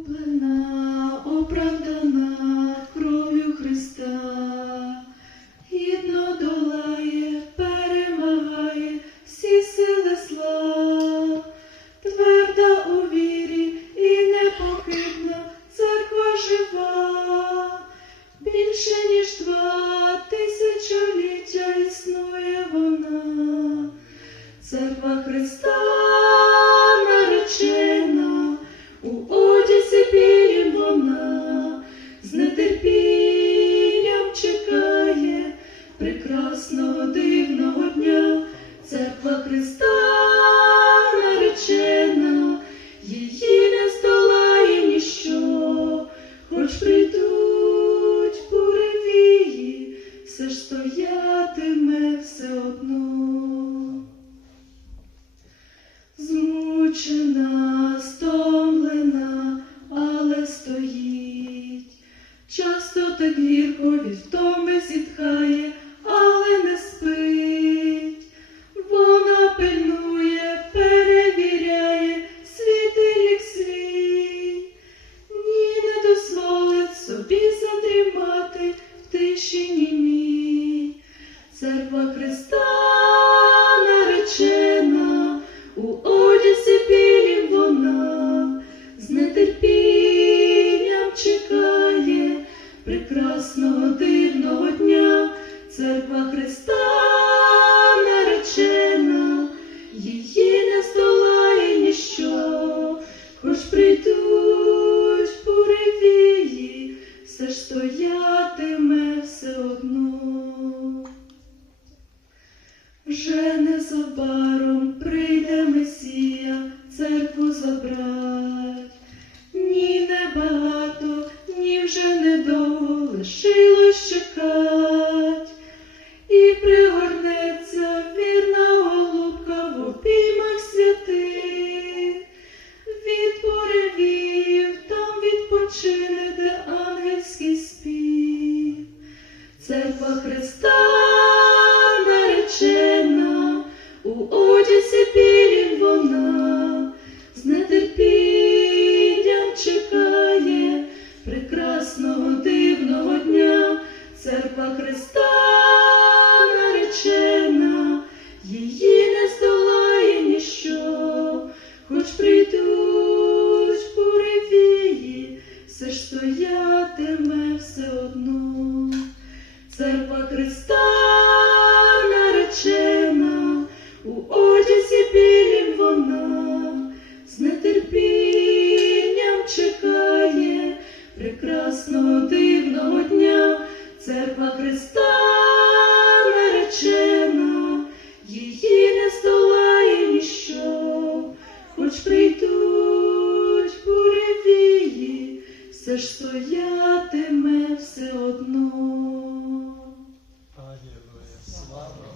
Куплена, оправдана кров'ю Христа, гідно долає, перемагає всі сили зла, тверда у вірі і непохитна церква жива, більше ніж два тисячоліття існує вона, церква Христа наречена, прекрасного дивного дня, церква Христа наречена, її не здолає ніщо, хоч прийдуть буревії, все ж стоятиме все одно. Змучена, стомлена, але стоїть. Часто так гірко від втоми зітхає, прекрасного дивного дня, церква Христа наречена, її не здолає ніщо, хоч прийдуть буревії, все ж стоятиме все одно. Вже незабаром Церква Христа наречена, у одязі білім вона, з нетерпінням чекає прекрасного дивного дня, церква Христа наречена, її не здолає ніщо, хоч прийдуть буревії, все ж стоятиме церква Христа наречена, її не здолає ніщо, хоч прийдуть буревії, все ж стоятиме все одно. Алілуя, слава